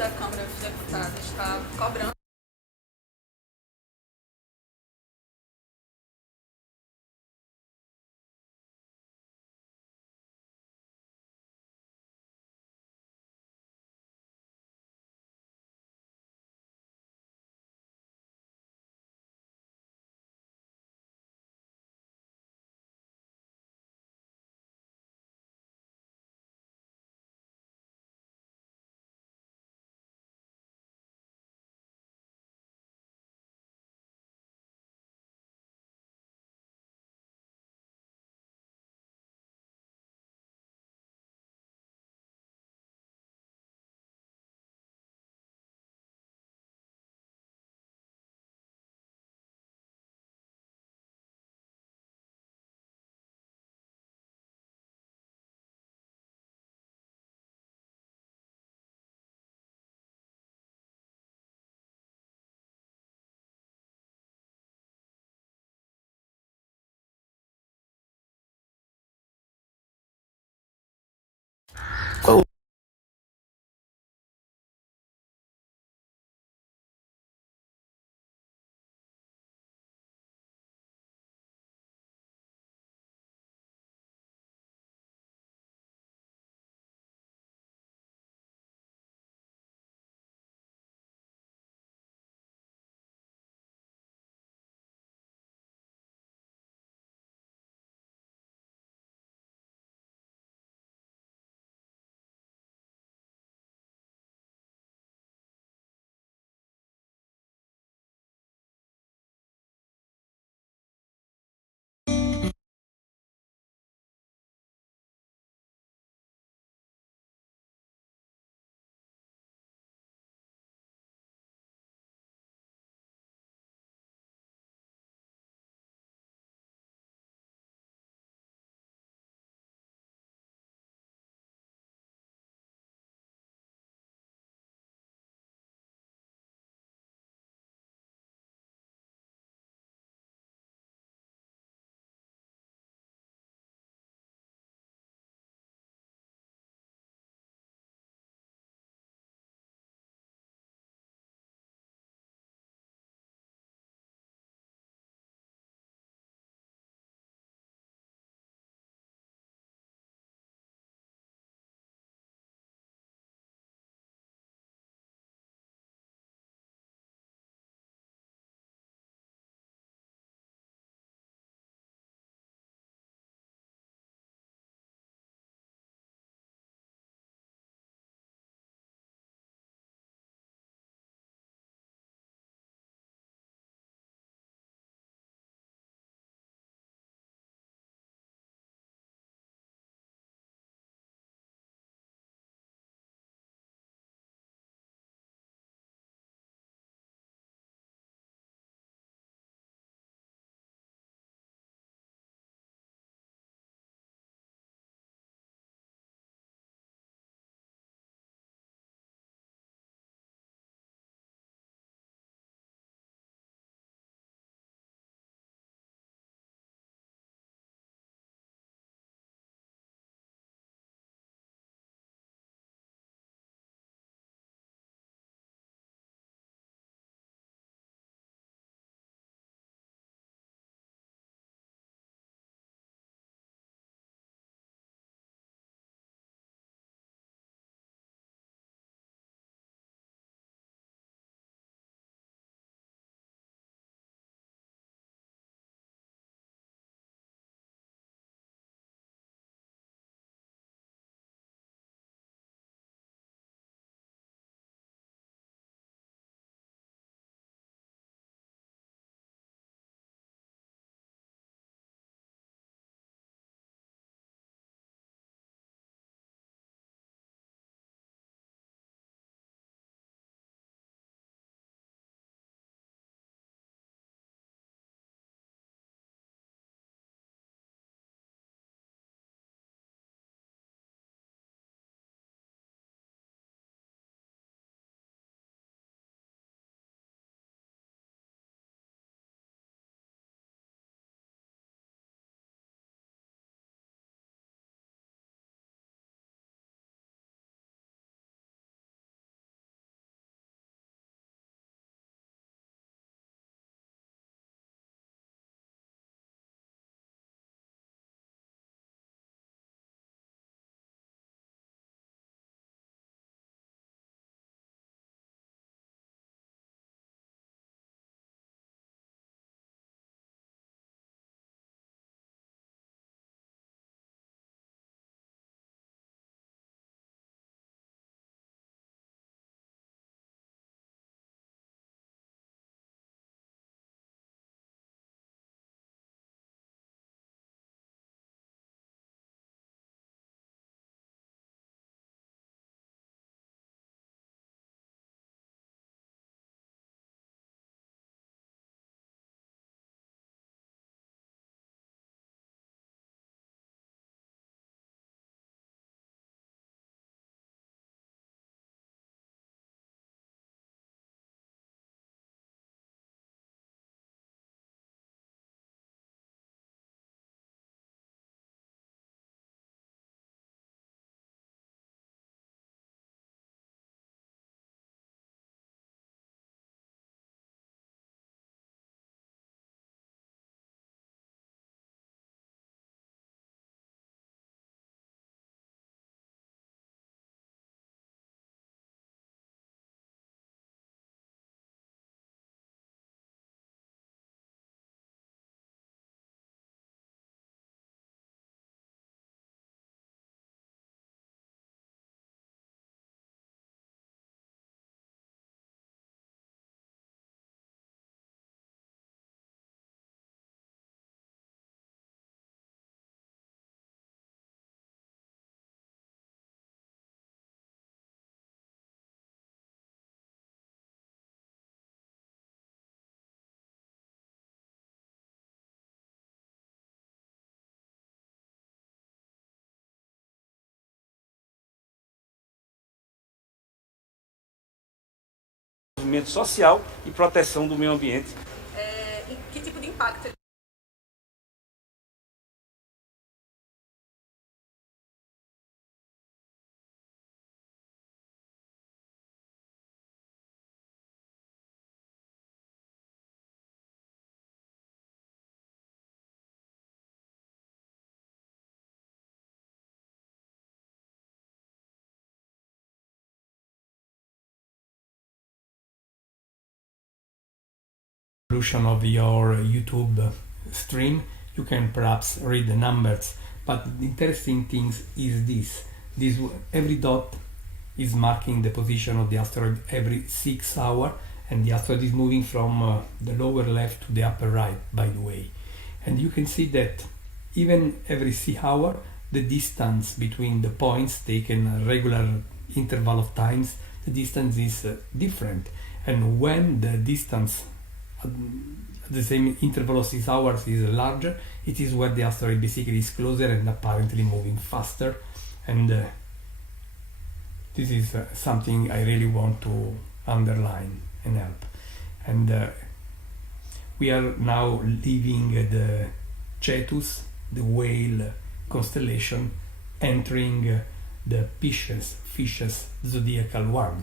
da Câmara dos Deputados está cobrando desenvolvimento social e proteção do meio ambiente. E que tipo de impacto ele Of your YouTube stream, you can perhaps read the numbers, but the interesting thing is this every dot is marking the position of the asteroid every 6 hours, and the asteroid is moving from the lower left to the upper right, by the way. And you can see that even every 6 hours the distance between the points taken a regular interval of times, the distance is different, and when the distance at the same interval of 6 hours is larger, it is where the asteroid basically is closer and apparently moving faster. And this is something I really want to underline and help. And we are now leaving the Cetus, the whale constellation, entering the Pisces zodiacal one.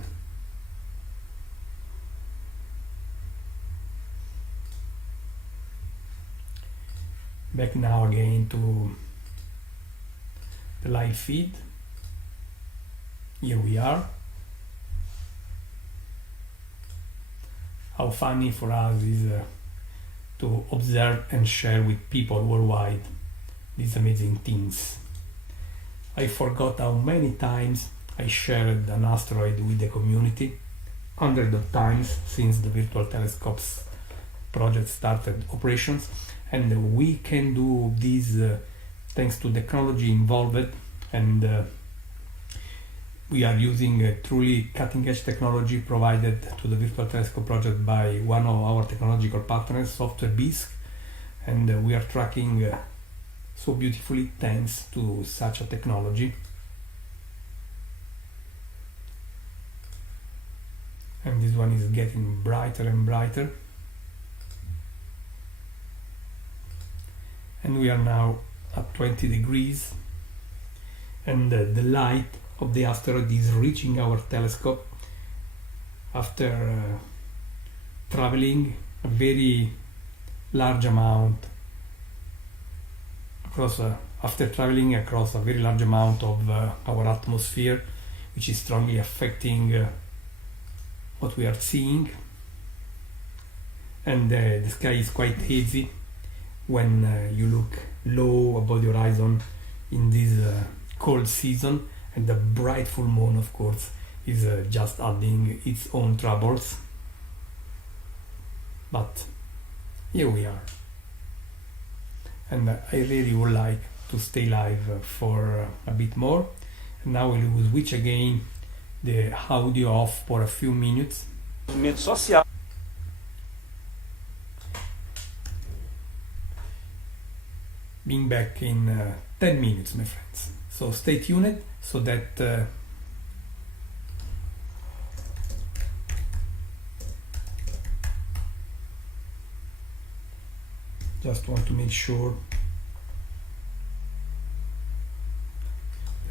Back now again to the live feed. Here we are. How funny for us is to observe and share with people worldwide these amazing things. I forgot how many times I shared an asteroid with the community, hundreds of times since the virtual telescopes project started operations. And we can do this thanks to technology involved, and we are using truly cutting-edge technology provided to the Virtual Telescope project by one of our technological partners, Software Bisque, and we are tracking so beautifully thanks to such a technology. And this one is getting brighter and brighter. And we are now at 20 degrees, and the light of the asteroid is reaching our telescope after traveling a very large amount across a very large amount of our atmosphere, which is strongly affecting what we are seeing. And the sky is quite hazy when you look low above the horizon in this cold season, and the bright full moon, of course, is just adding its own troubles. But here we are, and I really would like to stay live for a bit more. And now we will switch again the audio off for a few minutes. Social. Being back in 10 minutes, my friends. So stay tuned so that just want to make sure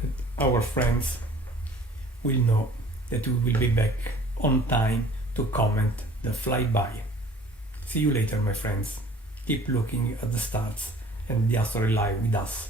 that our friends will know that we will be back on time to comment the flyby. See you later, my friends. Keep looking at the stars and the asteroid live with us.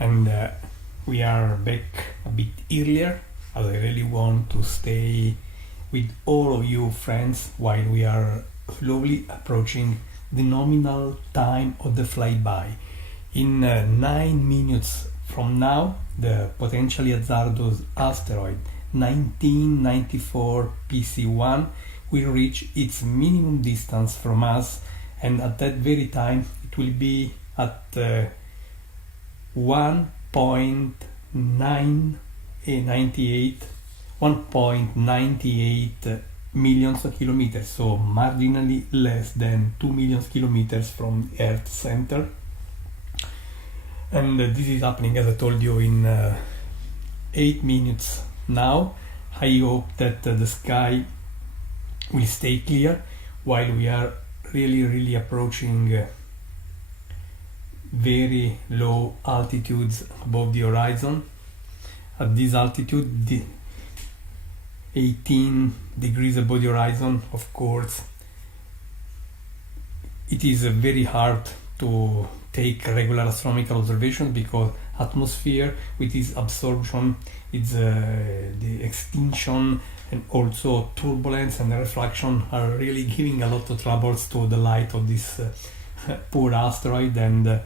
and we are back a bit earlier, as I really want to stay with all of you friends while we are slowly approaching the nominal time of the flyby. In 9 minutes from now, the potentially hazardous asteroid 1994 PC1 will reach its minimum distance from us, and at that very time it will be at 1.98 millions of kilometers, so marginally less than 2 million kilometers from Earth's center. And this is happening, as I told you, in 8 minutes now. I hope that the sky will stay clear while we are really approaching very low altitudes above the horizon. At this altitude, 18 degrees above the horizon, of course, it is very hard to take regular astronomical observations because atmosphere with its absorption, its the extinction, and also turbulence and reflection are really giving a lot of troubles to the light of this poor asteroid. And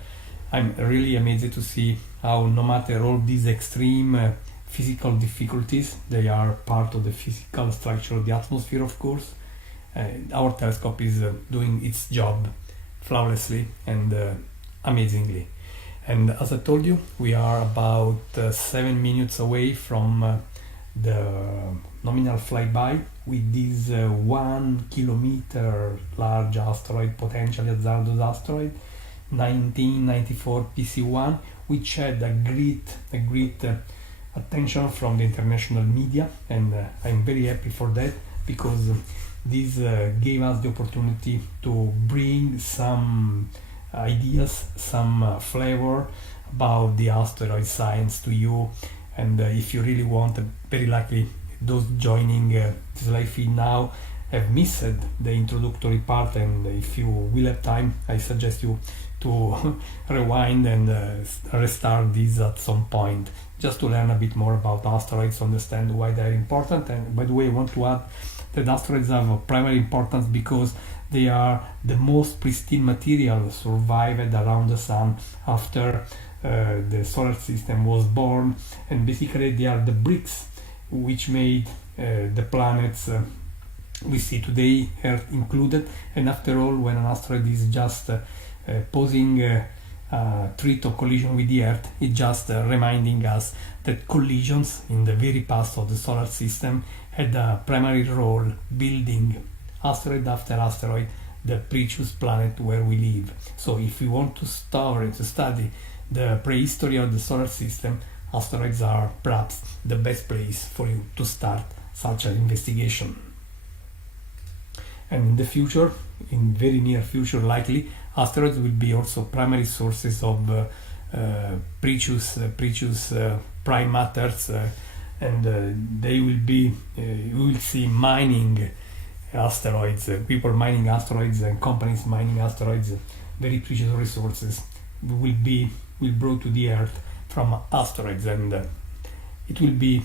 I'm really amazed to see how, no matter all these extreme physical difficulties, they are part of the physical structure of the atmosphere, of course. Our telescope is doing its job flawlessly and amazingly. And as I told you, we are about 7 minutes away from the nominal flyby with this 1 kilometer large asteroid, potentially hazardous asteroid 1994 PC1, which had a great attention from the international media, and I'm very happy for that, because this gave us the opportunity to bring some ideas, some flavor about the asteroid science to you. And if you really want, very likely those joining this live feed now have missed the introductory part, and if you will have time, I suggest you to rewind and restart this at some point, just to learn a bit more about asteroids, understand why they are important. And by the way, I want to add that asteroids have a primary importance because they are the most pristine material survived around the sun after the solar system was born, and basically they are the bricks which made the planets we see today, Earth included. And after all, when an asteroid is just posing a threat of collision with the Earth, it's just reminding us that collisions in the very past of the solar system had a primary role building asteroid after asteroid the precious planet where we live. So if we want to study the prehistory of the solar system, asteroids are perhaps the best place for you to start such an investigation. And in the future, in very near future likely, asteroids will be also primary sources of precious prime matters, and they will be, we will see mining asteroids, people mining asteroids and companies mining asteroids, very precious resources will be brought to the Earth from asteroids, and they will be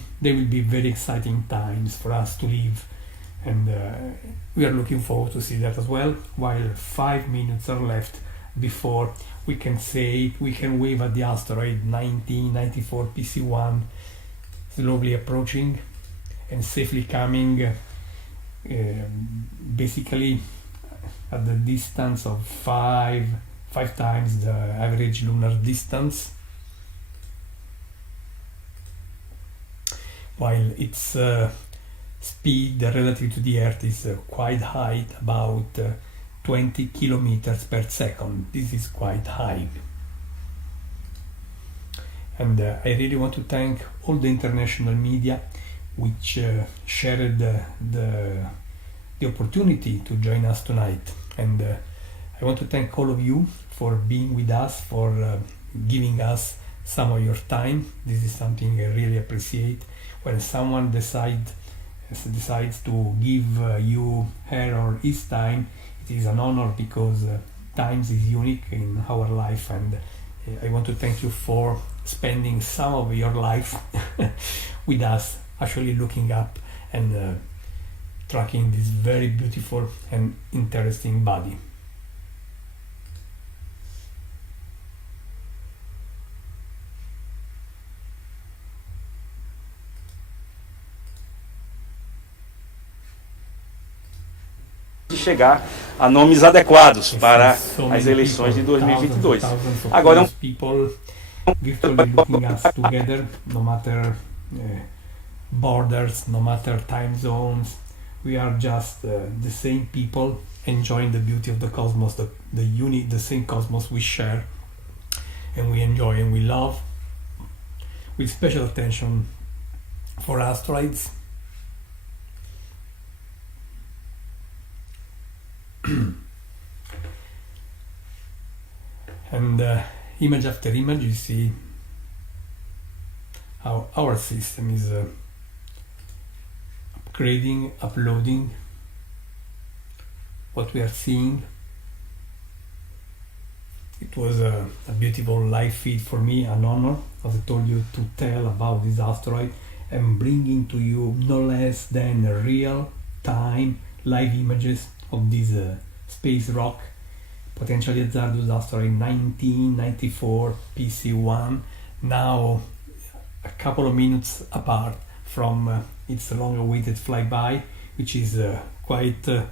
very exciting times for us to live, and we are looking forward to see that as well. While 5 minutes are left before we can wave at the asteroid 1994 PC1 slowly approaching and safely coming, basically at the distance of five times the average lunar distance, while its speed relative to the Earth is quite high, about 20 kilometers per second. This is quite high. And I really want to thank all the international media which shared the opportunity to join us tonight. And I want to thank all of you for being with us, for giving us some of your time. This is something I really appreciate. When someone decides to give you her or his time, it is an honor, because time is unique in our life, and I want to thank you for spending some of your life with us, actually looking up and tracking this very beautiful and interesting body. De chegar a nomes adequados para as eleições de 2022. Agora people virtually looking us together, no matter borders, no matter time zones. We are just the same people enjoying the beauty of the cosmos, the same cosmos we share and we enjoy and we love, with special attention for asteroids. And image after image you see how our system is upgrading, uploading what we are seeing. It was a beautiful live feed for me, an honor, as I told you, to tell about this asteroid and bringing to you no less than real time live images of this space rock, potentially hazardous asteroid 1994 PC1, now a couple of minutes apart from its long-awaited flyby, which is quite a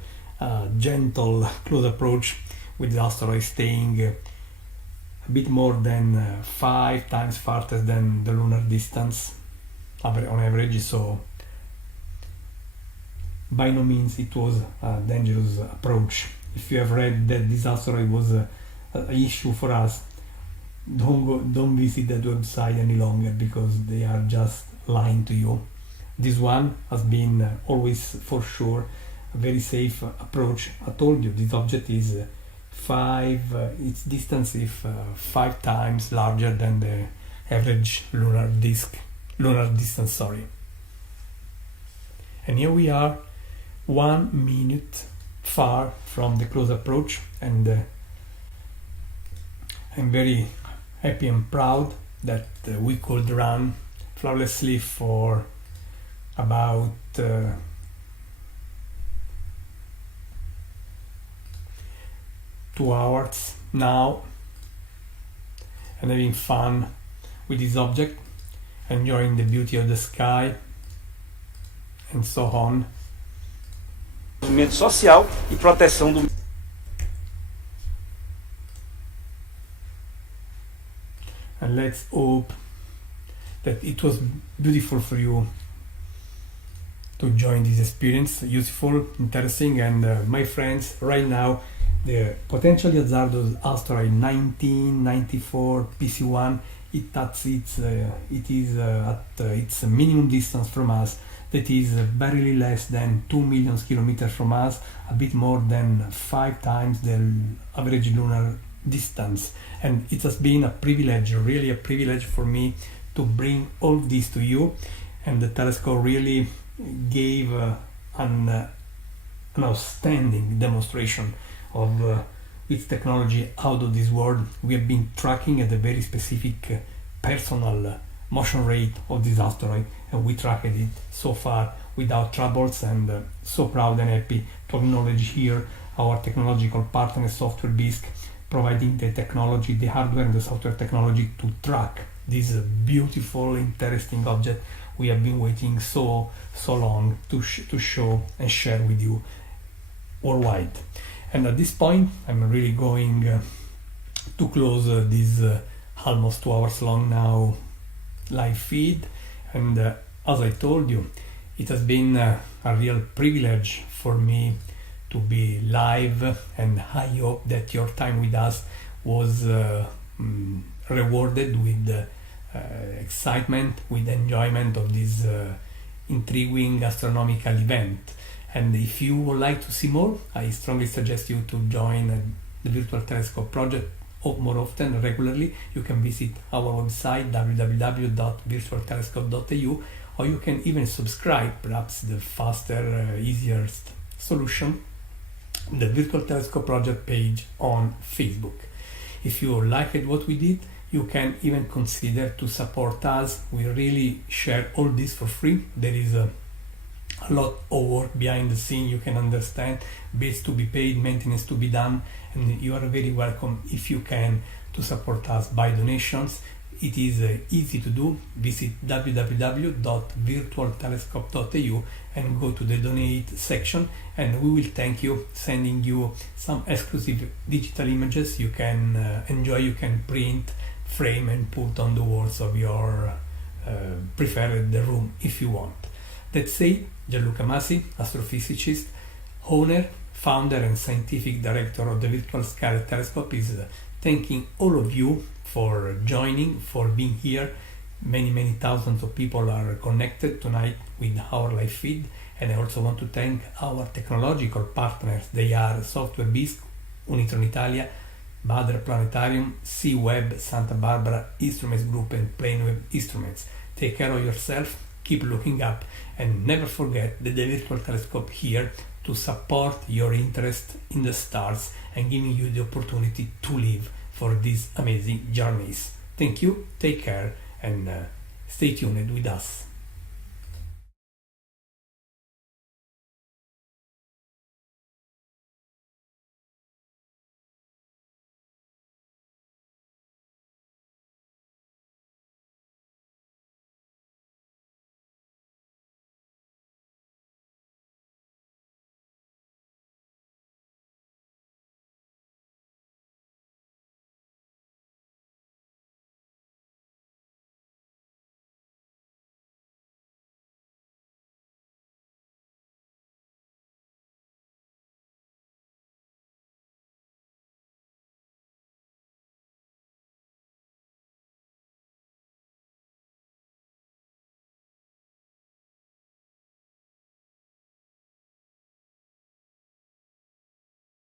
gentle close approach, with the asteroid staying a bit more than 5 times farther than the lunar distance on average, so by no means it was a dangerous approach. If you have read that this asteroid was an issue for us, don't visit that website any longer, because they are just lying to you. This one has been always, for sure, a very safe approach. I told you this object is its distance is 5 times larger than the average lunar distance. And here we are, 1 minute far from the close approach, and I'm very happy and proud that we could run flawlessly for about 2 hours now, and having fun with this object, enjoying the beauty of the sky and so on. Movimento social e proteção do And let's hope that it was beautiful for you to join this experience, useful, interesting, and my friends, right now the potentially hazardous asteroid 1994 PC1, it is at its minimum distance from us, that is barely less than 2 million kilometers from us, a bit more than 5 times the average lunar distance. And it has been a privilege, really a privilege for me to bring all this to you, and the telescope really gave an outstanding demonstration of its technology out of this world. We have been tracking at a very specific personal motion rate of this asteroid, and we tracked it so far without troubles, and so proud and happy to acknowledge here our technological partner Software Bisq, providing the technology, the hardware and the software technology to track this beautiful, interesting object we have been waiting so long to show and share with you worldwide. And at this point, I'm really going to close this almost 2 hours long now live feed. And as I told you, it has been a real privilege for me to be live, and I hope that your time with us was rewarded with excitement, with enjoyment of this intriguing astronomical event. And if you would like to see more, I strongly suggest you to join the Virtual Telescope project more often, regularly. You can visit our website www.virtualtelescope.eu, or you can even subscribe, perhaps the faster, easiest solution, the Virtual Telescope project page on Facebook. If you liked what we did, You can even consider to support us. We really share all this for free. There is a lot of work behind the scene. You can understand, bills to be paid, maintenance to be done, and you are very welcome if you can to support us by donations. It is easy to do. Visit www.virtualtelescope.eu and go to the donate section, and we will thank you, sending you some exclusive digital images you can enjoy. You can print, frame and put on the walls of your preferred room if you want. That said, Gianluca Masi, astrophysicist, owner, founder and scientific director of the Virtual Scale Telescope, is thanking all of you for joining, for being here. Many thousands of people are connected tonight with our live feed, and I also want to thank our technological partners. They are Software Bisq, Unitron Italia, Badr Planetarium, C-Web, Santa Barbara Instruments Group and Planeweb Instruments. Take care of yourself, keep looking up, and never forget that the Virtual Telescope here to support your interest in the stars and giving you the opportunity to live for these amazing journeys. Thank you, take care, and stay tuned with us.